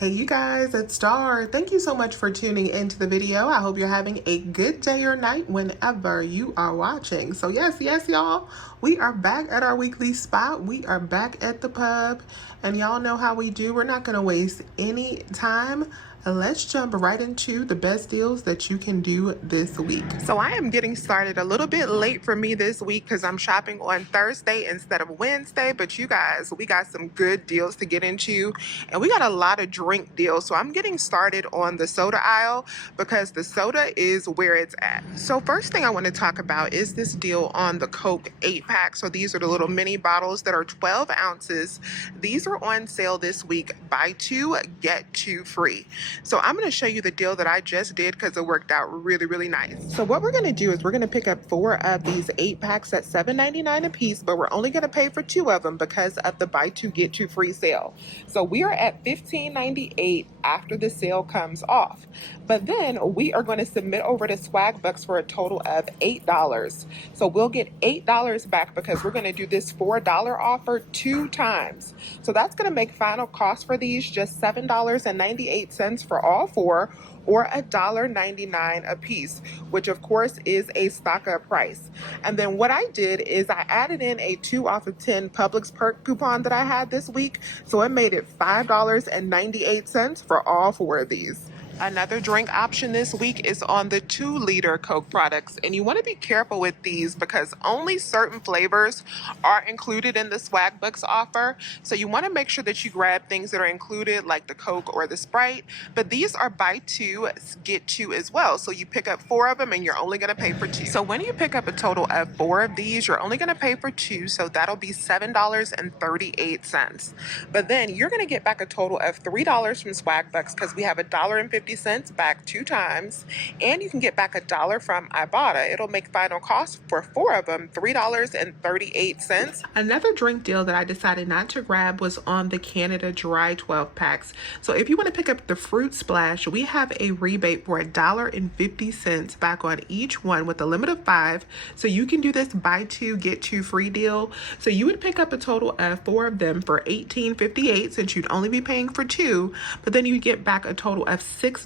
Hey you guys, it's Star. Thank you so much for tuning into the video. I hope you're having a good day or night whenever you are watching. So yes, y'all, we are back at our weekly spot. We are back at the pub, and y'all know how we do. We're not gonna waste any time. Let's jump right into the best deals that you can do this week. So I am getting started a little bit late for me this week because I'm shopping on Thursday instead of Wednesday. But you guys, we got some good deals to get into, and we got a lot of drink deals. So I'm getting started on the soda aisle because the soda is where it's at. So first thing I want to talk about is this deal on the Coke 8-pack. So these are the little mini bottles that are 12 ounces. These are on sale this week. Buy two, get two free. So I'm going to show you the deal that I just did because it worked out really nice. So what we're going to do is we're going to pick up 4 of these 8-packs at $7.99 a piece, but we're only going to pay for 2 of them because of the buy 2 get 2 free sale. So we are at $15.98 after the sale comes off. But then we are going to submit over to Swagbucks for a total of $8. So we'll get $8 back because we're going to do this $4 offer 2 times. So that's going to make final cost for these just $7.98 for all 4, or $1.99 a piece, which of course is a stock up price. And then what I did is I added in a 2 off of 10 Publix perk coupon that I had this week, so it made it $5.98 for all 4 of these. Another drink option this week is on the 2-liter Coke products, and you want to be careful with these because only certain flavors are included in the Swagbucks offer. So you want to make sure that you grab things that are included like the Coke or the Sprite, but these are buy 2 get 2 as well. So you pick up 4 of them and you're only going to pay for 2. So when you pick up a total of 4 of these, you're only going to pay for 2, so that'll be $7.38. But then you're going to get back a total of $3 from Swagbucks because we have $1.50 back 2 times, and you can get back $1 from Ibotta. It'll make final cost for 4 of them $3.38. Another drink deal that I decided not to grab was on the Canada Dry 12 packs. So if you want to pick up the Fruit Splash, we have a rebate for $1.50 back on each one with a limit of 5. So you can do this buy 2 get 2 free deal. So you would pick up a total of 4 of them for $18.58 since you'd only be paying for 2, but then you get back a total of $6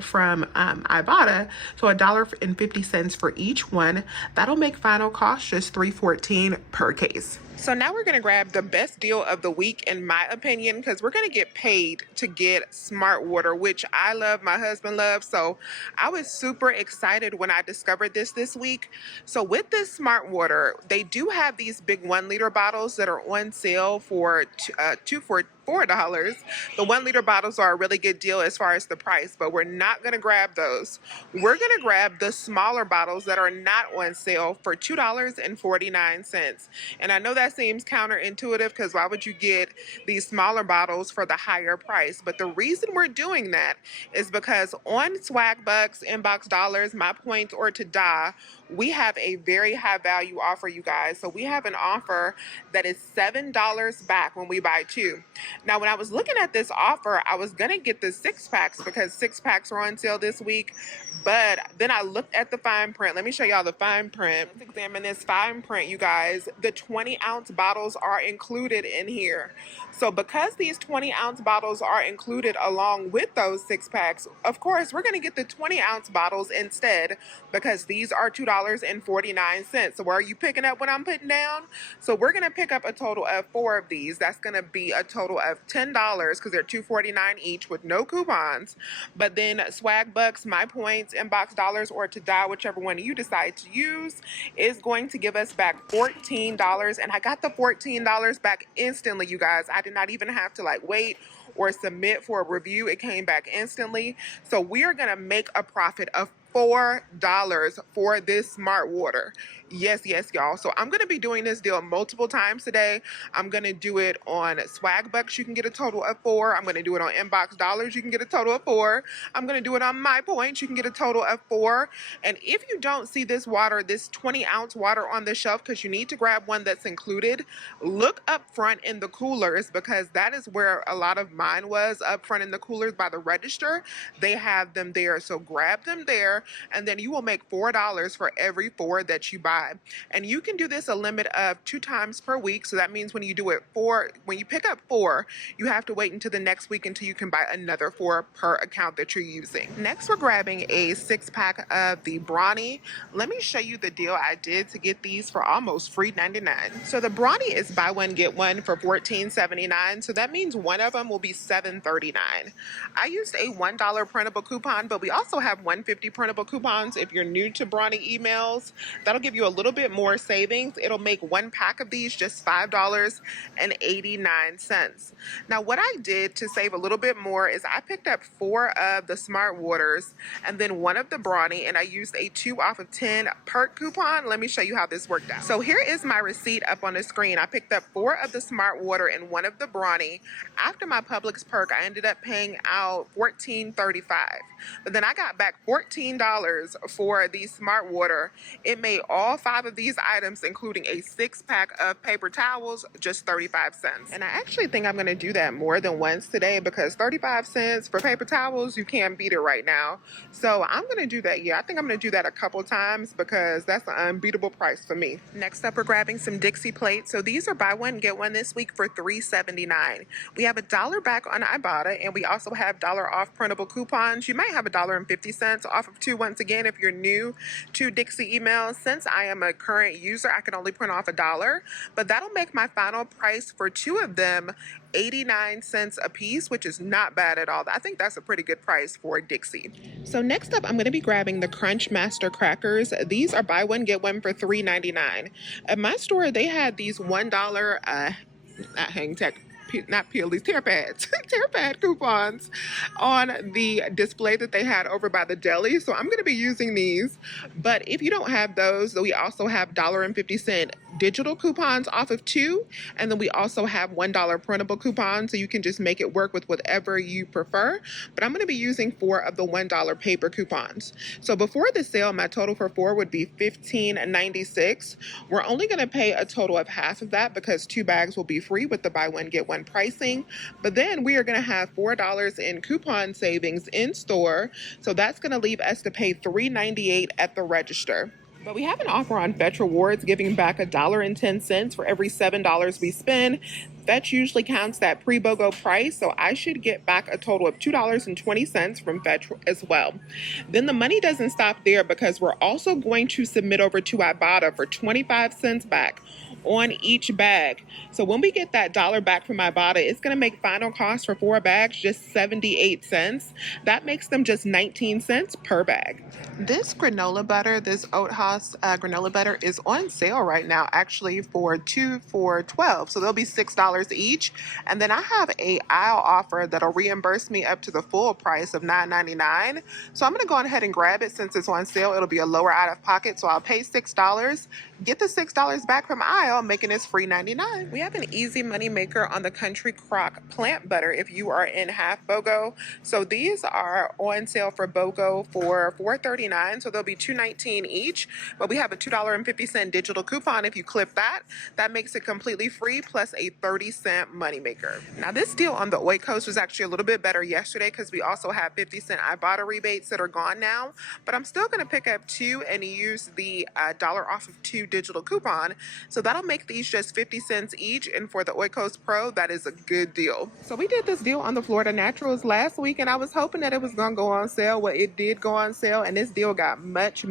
from Ibotta, so $1.50 for each one. That'll make final cost just $3.14 per case. So now we're going to grab the best deal of the week, in my opinion, because we're going to get paid to get Smartwater, which I love, my husband loves. So I was super excited when I discovered this week. So with this Smartwater, they do have these big 1-liter bottles that are on sale for $4. The 1-liter bottles are a really good deal as far as the price, but we're not going to grab those. We're going to grab the smaller bottles that are not on sale for $2.49. And I know that seems counterintuitive because why would you get these smaller bottles for the higher price? But the reason we're doing that is because on Swagbucks, Inbox Dollars, My Points, or To Die, we have a very high value offer, you guys. So we have an offer that is $7 back when we buy 2. Now, when I was looking at this offer, I was going to get the 6-packs because 6-packs are on sale this week. But then I looked at the fine print. Let me show y'all the fine print. Let's examine this fine print, you guys. The 20-ounce bottles are included in here. So because these 20-ounce bottles are included along with those 6-packs, of course, we're going to get the 20-ounce bottles instead because these are $2.49. So where are you picking up what I'm putting down? So we're going to pick up a total of 4 of these. That's going to be a total of $10 because they're $2.49 each with no coupons. But then Swagbucks, My Points, Inbox Dollars, or To Die, whichever one you decide to use, is going to give us back $14. And I got the $14 back instantly, you guys. I did not even have to wait or submit for a review. It came back instantly. So we are going to make a profit of $4 for this Smartwater. Yes, y'all. So I'm going to be doing this deal multiple times today. I'm going to do it on Swagbucks. You can get a total of 4. I'm going to do it on Inbox Dollars. You can get a total of 4. I'm going to do it on My Points. You can get a total of 4. And if you don't see this water, this 20-ounce water on the shelf, because you need to grab one that's included, look up front in the coolers because that is where a lot of mine was, up front in the coolers by the register. They have them there. So grab them there. and then you will make $4 for every 4 that you buy. And you can do this a limit of 2 times per week. So that means when you do it when you pick up 4, you have to wait until the next week until you can buy another 4 per account that you're using. Next, we're grabbing a 6-pack of the Brawny. Let me show you the deal I did to get these for almost free 99. So the Brawny is buy one get one for $14.79. So that means one of them will be $7.39. I used a $1 printable coupon, but we also have $1.50 printable coupons. If you're new to Brawny emails, that'll give you a little bit more savings. It'll make 1 pack of these just $5.89. Now, what I did to save a little bit more is I picked up 4 of the Smartwaters and then 1 of the Brawny, and I used a 2 off of 10 perk coupon. Let me show you how this worked out. So here is my receipt up on the screen. I picked up 4 of the Smartwater and 1 of the Brawny. After my Publix perk, I ended up paying out $14.35. But then I got back $14 for the Smartwater. It made all 5 of these items, including a 6-pack of paper towels, just 35 cents. And I actually think I'm going to do that more than once today, because 35 cents for paper towels, you can't beat it right now. So I'm going to do that. Yeah, I think I'm going to do that a couple times because that's an unbeatable price for me. Next up, we're grabbing some Dixie plates. So these are buy one get one this week for $3.79. We have $1 back on Ibotta, and we also have $1 off printable coupons. You might have $1.50 off of 2 once again if you're new to Dixie emails. Since I am a current user, I can only print off $1, but that'll make my final price for 2 of them 89 cents a piece, which is not bad at all. I think that's a pretty good price for Dixie. So next up, I'm going to be grabbing the Crunch Master crackers. These are buy one get one for $3.99. At my store, they had these $1 tear pads, tear pad coupons on the display that they had over by the deli. So I'm going to be using these. But if you don't have those, we also have $1.50 digital coupons off of 2. And then we also have $1 printable coupons. So you can just make it work with whatever you prefer. But I'm going to be using 4 of the $1 paper coupons. So before the sale, my total for 4 would be $15.96. We're only going to pay a total of half of that because 2 bags will be free with the buy one get one pricing. But then we are going to have $4 in coupon savings in store. So that's going to leave us to pay $3.98 at the register. But we have an offer on Fetch Rewards, giving back $1.10 for every $7 we spend. Fetch usually counts that pre-BOGO price, so I should get back a total of $2.20 from Fetch as well. Then the money doesn't stop there, because we're also going to submit over to Ibotta for 25 cents back on each bag. So when we get that $1 back from Ibotta, it's going to make final cost for 4 bags just 78 cents. That makes them just 19 cents per bag. This granola butter, this Oat Haus granola butter is on sale right now, actually for 2 for $12. So they'll be $6 each. And then I have a aisle offer that'll reimburse me up to the full price of $9.99. So I'm going to go ahead and grab it since it's on sale. It'll be a lower out of pocket. So I'll pay $6, get the $6 back from aisle, making this free 99. We have an easy money maker on the Country Crock plant butter if you are in half BOGO. So these are on sale for BOGO for $4.39. So they'll be $2.19 each. But we have a $2.50 digital coupon. If you clip that, that makes it completely free, plus a 30-cent money maker. Now this deal on the Oikos was actually a little bit better yesterday, because we also have 50-cent Ibotta rebates that are gone now. But I'm still going to pick up 2 and use the $1 off of 2 digital coupon. So that'll make these just 50 cents each. And for the Oikos Pro, that is a good deal. So we did this deal on the Florida Naturals last week, and I was hoping that it was going to go on sale. Well, it did go on sale, and this deal got much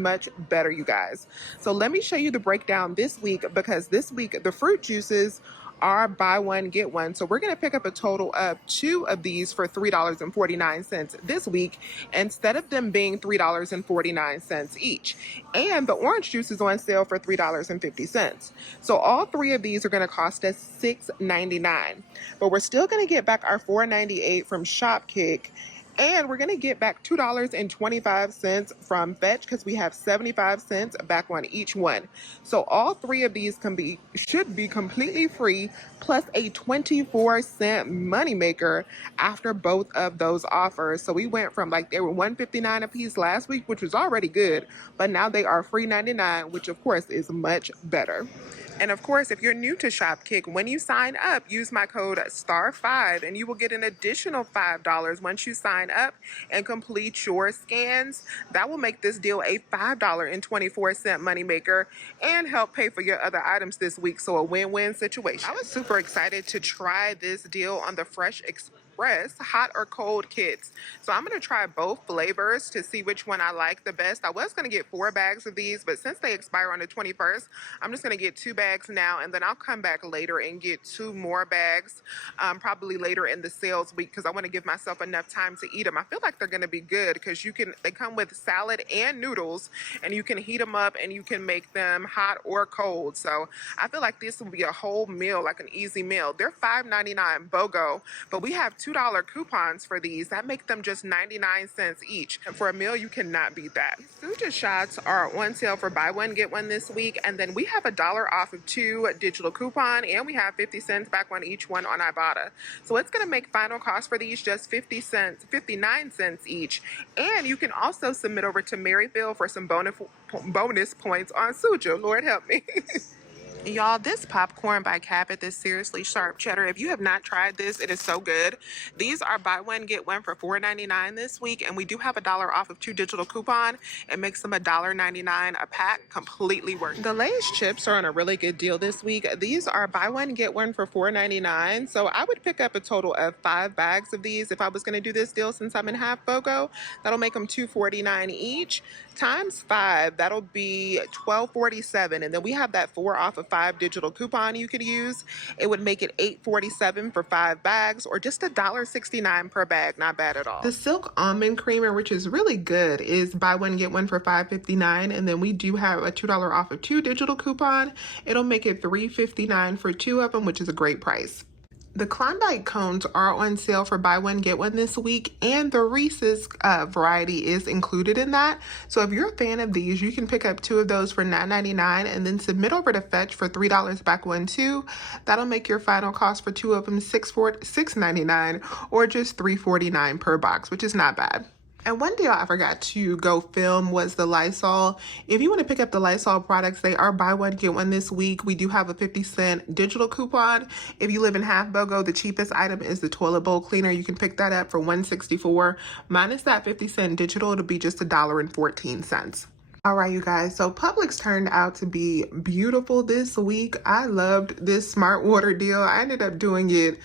better, you guys. So let me show you the breakdown this week, because this week the fruit juices are buy one get one. So we're going to pick up a total of 2 of these for $3.49 this week, instead of them being $3.49 each. And the orange juice is on sale for $3.50. So all 3 of these are going to cost us $6.99. But we're still going to get back our $4.98 from Shopkick. And we're going to get back $2.25 from Fetch, because we have 75 cents back on each one. So all 3 of these should be completely free, plus a 24-cent moneymaker after both of those offers. So we went from, like, they were $1.59 a piece last week, which was already good, but now they are free $99, which of course is much better. And of course, if you're new to Shopkick, when you sign up, use my code STAR5 and you will get an additional $5 once you sign up and complete your scans. That will make this deal a $5.24 moneymaker and help pay for your other items this week. So a win-win situation. I was super excited to try this deal on the Fresh Express hot or cold kits. So I'm going to try both flavors to see which one I like the best. I was going to get 4 bags of these, but since they expire on the 21st, I'm just going to get 2 bags now, and then I'll come back later and get 2 more bags, probably later in the sales week, because I want to give myself enough time to eat them. I feel like they're going to be good because they come with salad and noodles, and you can heat them up and you can make them hot or cold. So I feel like this will be a whole meal, like an easy meal. They're $5.99 BOGO, but we have $2 coupons for these that make them just 99 cents each. And for a meal, you cannot beat that. Suja shots are on sale for buy one, get one this week. And then we have $1 off of 2 digital coupon, and we have 50 cents back on each one on Ibotta. So it's going to make final cost for these just 59 cents each. And you can also submit over to Maryville for some bonus points on Suja. Lord help me. Y'all, this popcorn by Cabot, this seriously sharp cheddar, if you have not tried this, it is so good. These are buy one, get one for $4.99 this week, and we do have $1 off of 2 digital coupon. It makes them $1.99 a pack, completely worth it. The Lay's chips are on a really good deal this week. These are buy one, get one for $4.99, so I would pick up a total of 5 bags of these if I was going to do this deal since I'm in half BOGO. That'll make them $2.49 each. Times 5, that'll be $12.47, and then we have that 4 off of 5 digital coupon you could use. It would make it $8.47 for 5 bags, or just $1.69 per bag. Not bad at all. The Silk Almond Creamer, which is really good, is buy one, get one for $5.59, and then we do have a $2 off of 2 digital coupon. It'll make it $3.59 for 2 of them, which is a great price. The Klondike cones are on sale for buy one, get one this week, and the Reese's variety is included in that. So if you're a fan of these, you can pick up 2 of those for $9.99 and then submit over to Fetch for $3 back one too. That'll make your final cost for 2 of them $6.99 or just $3.49 per box, which is not bad. And one deal I forgot to go film was the Lysol. If you want to pick up the Lysol products, they are buy one, get one this week. We do have a 50-cent digital coupon. If you live in half BOGO, the cheapest item is the toilet bowl cleaner. You can pick that up for $1.64. Minus that 50-cent digital, it'll be just $1.14. All right, you guys, so Publix turned out to be beautiful this week. I loved this Smartwater deal. I ended up doing it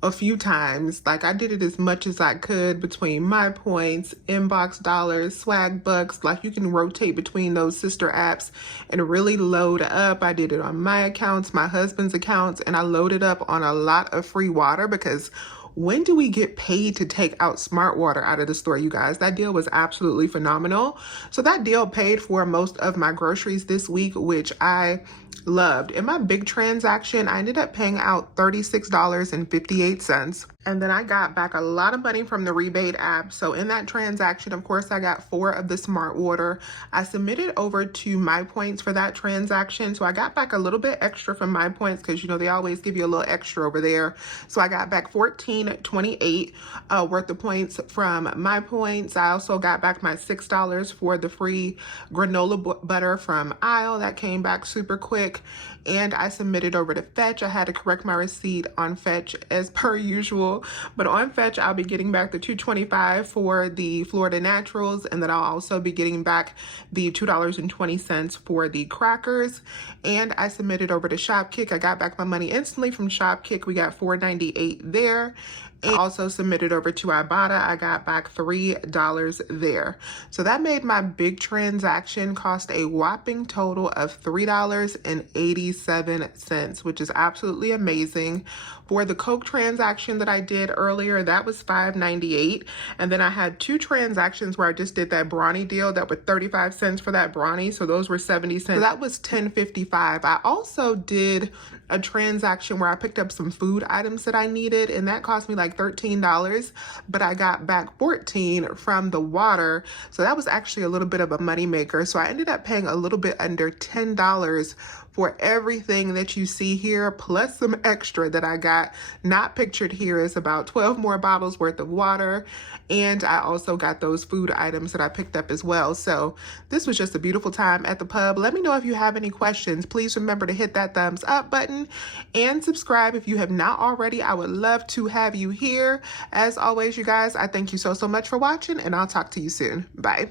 a few times. Like, I did it as much as I could between My Points, Inbox Dollars, Swag Bucks. Like, you can rotate between those sister apps and really load up. I did it on my accounts, my husband's accounts, and I loaded up on a lot of free water because when do we get paid to take out Smartwater out of the store, you guys? That deal was absolutely phenomenal. So that deal paid for most of my groceries this week, which I loved. In my big transaction, I ended up paying out $36.58. And then I got back a lot of money from the rebate app. So in that transaction, of course, I got 4 of the Smartwater. I submitted over to My Points for that transaction. So I got back a little bit extra from My Points because, you know, they always give you a little extra over there. So I got back $14.28 worth of points from My Points. I also got back my $6 for the free granola butter from Isle. That came back super quick. And I submitted over to Fetch. I had to correct my receipt on Fetch as per usual. But on Fetch, I'll be getting back the $2.25 for the Florida Naturals. And then I'll also be getting back the $2.20 for the crackers. And I submitted over to Shopkick. I got back my money instantly from Shopkick. We got $4.98 there. And also submitted over to Ibotta. I got back $3 there. So that made my big transaction cost a whopping total of $3.87, which is absolutely amazing. For the Coke transaction that I did earlier, that was $5.98. And then I had 2 transactions where I just did that Brawny deal that were 35 cents for that Brawny. So those were 70 cents. So that was $10.55. I also did a transaction where I picked up some food items that I needed, and that cost me like $13, but I got back $14 from the water. So that was actually a little bit of a money maker. So I ended up paying a little bit under $10 for everything that you see here, plus some extra that I got not pictured here. Is about 12 more bottles worth of water, and I also got those food items that I picked up as well. So this was just a beautiful time at the pub. Let me know if you have any questions. Please remember to hit that thumbs up button and subscribe if you have not already. I would love to have you here. As always, you guys, I thank you so much for watching, and I'll talk to you soon. Bye.